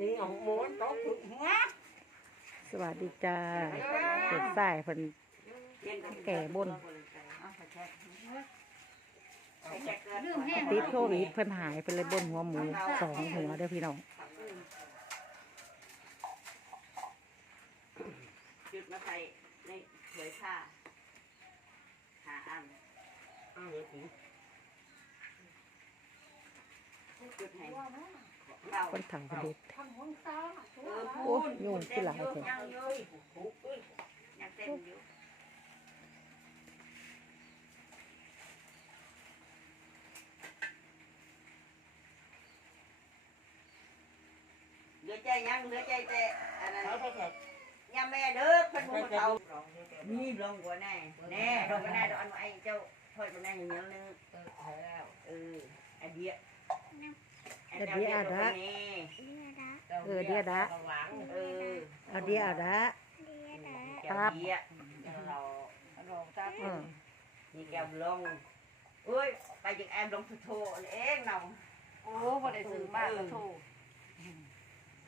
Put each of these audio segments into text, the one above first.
นี่เอาหมูตกถึงหัวสวัสดีจ้าเด็กสายเพิ่นแก่บนติดโควิดเพิ่นหายเพิ่นเลยบนหัวหมูสองหัวเด้อพี่น้องจุดมาใส่ในถ้วยผ้าหาอันเอาเดี๋ยวถึงจุดให้เบา คนถังประเด็ดเออโอ้ยยุ่งที่หลายแท้ยังอยู่ยังเต็มอยู่เหลือใจยังเหลือใจแต่อันนั้นเอาไปเถอะยังแม่เด้อเพิ่นบ่เอานี่ลงกว่าแน่แน่ลงกว่าแน่เดี๋ยวอันไอ้เจ้าถอยกว่าแน่อย่างเงี้ยนึงเออไอเดีย เดี๋ยวเดียวเอาละเออเดียวดะเออเอาเดียวเอาละแก้วเดียเราเราอืมนี่แก้วลงเอ้ยไปจากแอมลงโถเองเราโอ้บ่ได้ซื้อมากก็ถูกเราเรากิน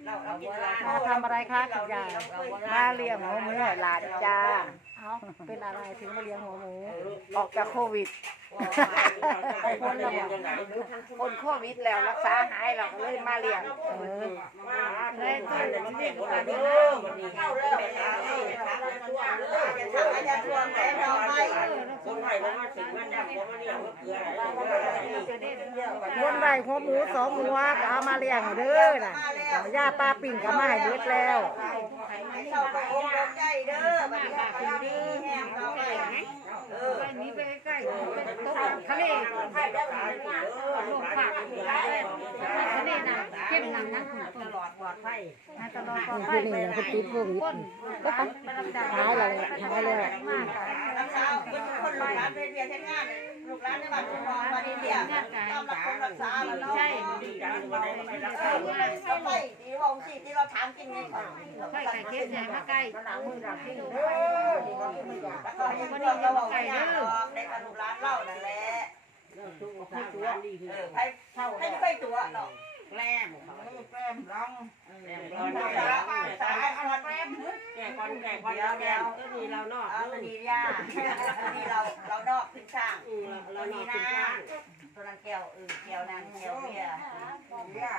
มาทำอะไรคะคุณยายมาเลี้ยงหัวหมูให้หลานจ้าเอาเป็นอะไรถึงมาเลี้ยงหัวหมูออกจากโควิดคนละอย่างยังไงคนโควิดแล้วรักษาหายเราก็เลยมาเลี้ยงเออเล่นเล่นมันเด็ก คนละเด้อวันนี้เข้าเริ่มไปแล้วอย่าทำอย่าทวงแต่เราไม่คนไทยมันมาสิงมันดังคนมันเนี่ยมันเกลืออะไรวนได้หัวหมูสองหัวก็เอามาเลี้ยงเด้อน่ะย่าปลาปิ่งก็มาให้เบิดแล้วให้เศร้าไปองค์ใจเด้อบัดนี้ก็ดีแห้งต่อไปเออ ไปนี้ไปใกล้ๆไปตกทะเลลงฝากทะเลน่ะเข้มหนังนะตล อดปลอดภัยตลอดปลอดภัคืยอนี่ยังติดโควิดก้นก็ไปหายแล้วหายแล้วรักษาคนคนลูกหลานเป็นเบียร์แท้งานลูกหลานในบ้านคุณหมอมาดีเดียต้องรักคนรักษาแล้วเนาะใช่ดีจังวันนี้ไปรักเอษาอเขาไปดีวงสิที่เราถามกินนี่ก่อนใช่ไข่เค็มใหญ่มาใกล้แล้วก็ยังเราเราบอกว่าอย่างในกระดูกร้านเล่านั่นแหละให้ตัวดีคือเออใครใค รจะไปตัวเนาะแกล้มแกล้มร้องแกล้มร้องภาษาภาษาอันนั้นแม่แก่คนแก่คนแล้วแก่ก็มีเราเนาะอันนี้ยาอันนี้เราเราดอกขึ้นช่างเราตัวเนาะนี้เป็นนะบ้านตัวนั้นแก้วเออแก้วนั้นแก้วเบียร์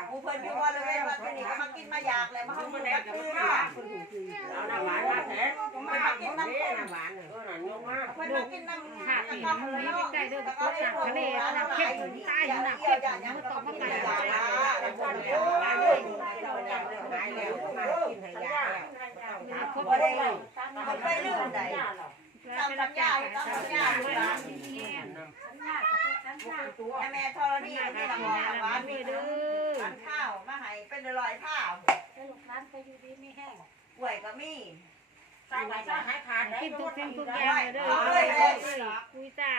กูเพิ่นอยู่ว่าเลยว่าตัวนี้ก็มากินมาอยากเลยมาเขาเฮาไม่บ่ได้ได้กับกินข้าเนาะเอาน้ำหวานมาแท้มากินน้ำน้ำหวานเออหน่อยยกมาเพิ่นมากินน้ำค่ะปีนี้มีใกล้ๆเด้อตกจากทะเลน่ะเข้มตายอยู่น่ะเข้มมันตกมาไกลอยากละหายแล้วมากินให้ยาแล้วคนบ่บ่ได้ได้มันไปลืมได้ ตามสัญญาตามสัญญาลูกหลานแม่ธรณีนี่ละหมอหวานมีเด้อทานข้าวมาให้เป็นรอยข้าวกล้านไปดีๆมีแห้งป่วยก็มีใส่ใบใส่หายขาดได้ทุกสิ่งทุกอย่างเด้อเอ้ยคุยซ่า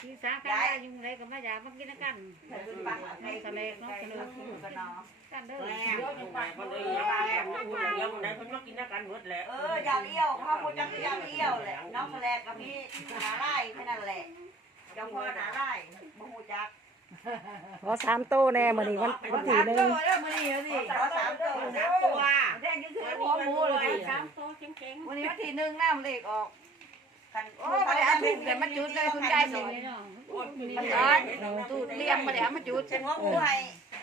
คุยซ่ากันได้อยู่ไหนก็มาอยากมากินกันเพิ่นปักในทะเลเนาะทะเลกันเนาะกันเด้อแรงไปคนอื่นยังแรงเดี๋ยวคนไหนคนมากินกันหมดแหละเอออยากเอี้ยวข้าวปูจังอยากเอี้ยวแหละน้องแสลกก็มีหนาไร่แค่นั้นแหละเจ้าพ่อหนาไร่บ่ฮู้จักขอสามโตแน่มื้อนี้วันวันที่หนึงขอสามตัวสามตัวแดงยังคือหัวหมูเลยสามโตเข็งๆวันนี้วันที่หนึ่งน้ำเลขออกกัน โอ้มาได้อาทุกแต่มาจุดเลยคุณยายสอนมันร้อนตูดเลี้ยงมาได้มาจุดเช่นว่าผู้ให้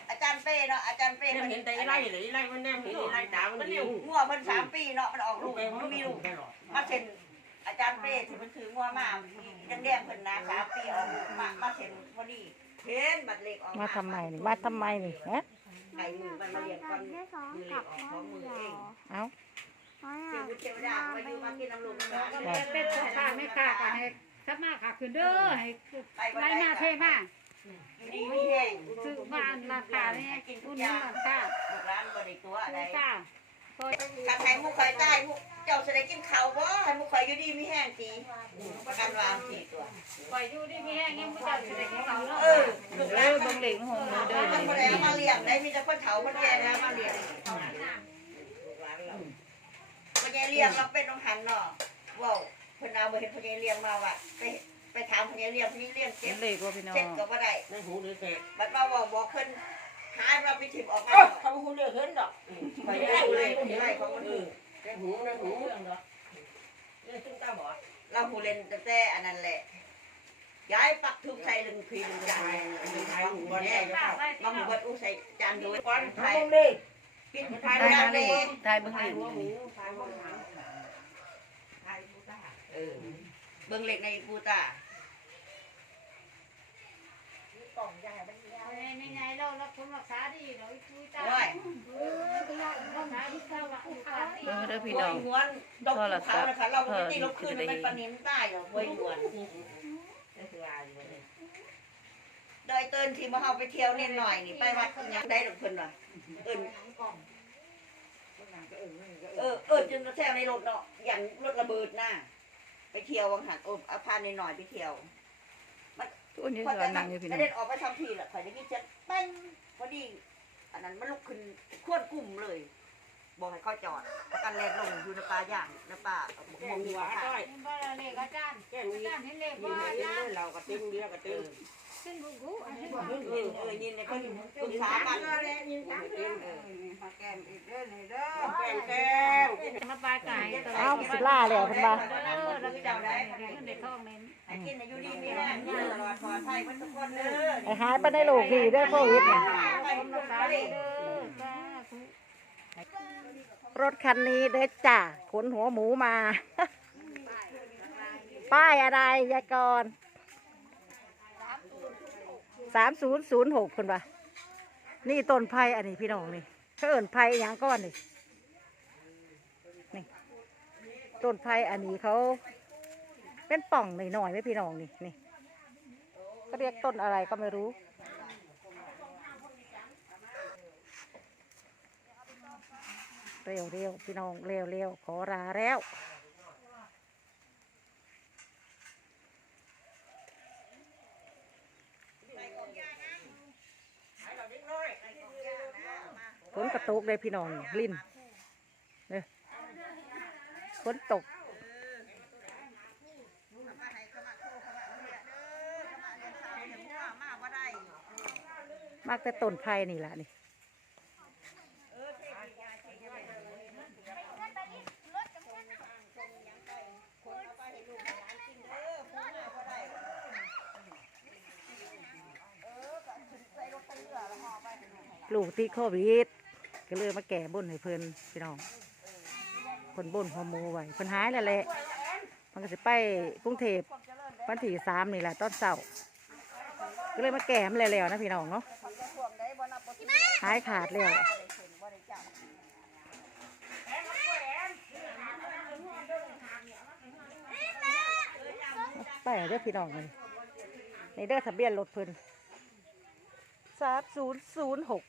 อาจารย์เป้เนาะอาจารย์เป้เห็นแต่ไล่หรือไล่มันแน่เห็นไล่ดาวมันเร็วงัวเพิ่นสามปีเนาะมันออกลูลูกกเองมัมันนมีมีลูลูกกตลอดมาเช่นอาจารย์เป้ที่มันถืองัวมาแดงๆเพิ่นนะสามปีออกมามาเช่นพอดีเห็นบัดเล็กออกมาทำไมนี่มาทำไมนี่ฮะไก่มือมันมาเรียนก่อนมือเล็กออกของมือเองเอ้า เทวเทวดามาอยู่มากินน้ำลูกน้ำหลานเป็ดพ่อค้าไม่ค้ากันให้สับมาขาขึ้นเด้อให้ไปบ่ไล่ได้มาเทมาอยู่ดีมีแห้งซื้อมาราคาเนี่ยอุ่นนี่ราคาลูกหลานบ่ได้ตัวอะไรราคากันให้มุกคอยใต้มุกเจ้าสิได้กินข้าวบ่ให้มุกคอยอยู่ดีมีแห้งสิประกันวางสิตัวปล่อยอยู่ดีมีแห้งยังไม่จัดสิได้กินข้าวเนาะเออลูกหลานเบิ่งเหล็กหงเด้อมันบ่ได้เอามาเลี้ยงได้มีแต่คนเฒ่าคนแก่แล้วมาเลี้ยงพ่อ ใหญ่เลี้ยงเราเป็นน้องหันเนาะว้าวเพิ่นเอาบ่เห็นพ่อใหญ่เลี้ยงมาว่าไปไปถามพ่อใหญ่เลี้ยงพ่อใหญ่เลี้ยงเจ็บเหล็กว่าพี่น้องเจ็บก็บ่ได้ในหูหรือแตกบัดว่าบอกบอกเพิ่นหาเราไปถิ่มออกมาเขาคุณเดือดเห็นดอกไปได้เลยไล่ของมันถูกในหูในหูเรื่องดอกเรื่องซึ่งตาบอดเราหูเล่นแต่อันนั้นแหละย้ายปักทุกใส่ลึงพีลึงจานบางหูบอลแน่บางหูบอลอู้ใส่จานด้วยก่อนไททายยดิปิด ทาทายยยาจานเลเลยยทายเบิ่งทายนี่หัวหมูทายหัวหางทายผู้ตาเออเบิ่งเหล็กในปูตากล่องใหญ่เป็นยาในไงเราเราคนรักษาดีเราคุยตาด้วยเออก็เรารักษาดีเข้าว่าอุปการดีเบิ่งเด้อพี่หัวน้องหัวดอกขาวนะคะเราไม่ตีลบขึ้นเป็นปนินใต้เหรอหัวหัวนี่ คืออะไรเนี่ยโดยเตือนที่มาเฮาไปเที่ยวนิดหน่อยนี่ไปวัดยังได้ดอกเพิ่นว่ะเอิ้นเออเออจนแซวในรถเนาะอย่างรถระเบิดน่ะไปเที่ยววังหันโอ้เอาพานิดหน่อยไปเที่ยวตัวนี้พอก็นั่งอยู่พี่น้องเด็ดออกไปทำทีแหละข่อยได้ยินเสียงเป้งพอดีอันนั้นมันลุกขึ้นขวนกลุ่มเลย บอกให้เขาจอดประกันแลนลงอยู่ในป่าย่างในป่าแกมองงมีหัวของด้ขาวยเห็นบ่ล่ะเลขอาจารย์แกงอานี้จารย์เห็นเลขมีบ่ให้อาเล่จารย์นเราก็ตึงเดียวก็ตึง ขึ้นบุกุอันนี้เออยินในคนปรึกษากันแกงอีกเด้อยเด้อแกงแกงมาปลาไก่เอ้าสิล่าแล้วเพิ่นว่าเราไปเจ้าได้ขึ้นในท้องเน้นกินอยู่ดีมีแรงตลอดปลอดภัยทุกคนเด้อไอ้หายไปในโลกนี่เด้อโควิดนี่คนรักษาดีเด้อสาธุรถคันนี้เด้อจ้าขนหัวหมูมา ป้ายอะไรยายกร สามศูนย์ศูนย์หกคนปะนี่ต้นไผ่อันนี้พี่น้องนี่เขาเอิ่นไผ่ยังก้อนนี่นี่ต้นไผ่อันนี้เขาเป็นป่องหน่อยๆไหมพี่น้องนี่นี่เขาเรียกต้นอะไรก็ไม่รู้เร็วเร็วพี่น้องเร็วเร็วขอลาแล้ว ฝนกระตกเลยพี่น้องลิ้นเนี่ยฝนตกมากแต่ต้นไผ่นี่แหละนี่ ลูกที่โควิดก็เลยมาแก่บนให้เพิ่นพี่น้องเพิ่นบนฮอร์โมไว้เพิ่นหายแล้วแหละมันก็จะไปกรุงเทพวันที่สามนี่แหละตอนเช้าก็เลยมาแก่มนแล้วๆนะพี่น้องเนาะหายขาดแล้วไปเด้อพี่น้องเลยในเด้อทะเบียนรถเพิ่นสามศูนย์ศูนย์หก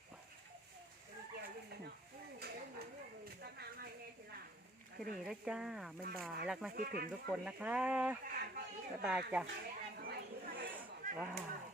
แค่นี้แล้วจ้าบ๊ายบายรักนะคิดถึงทุกคนนะคะบ๊ายบายจ้ะว้าว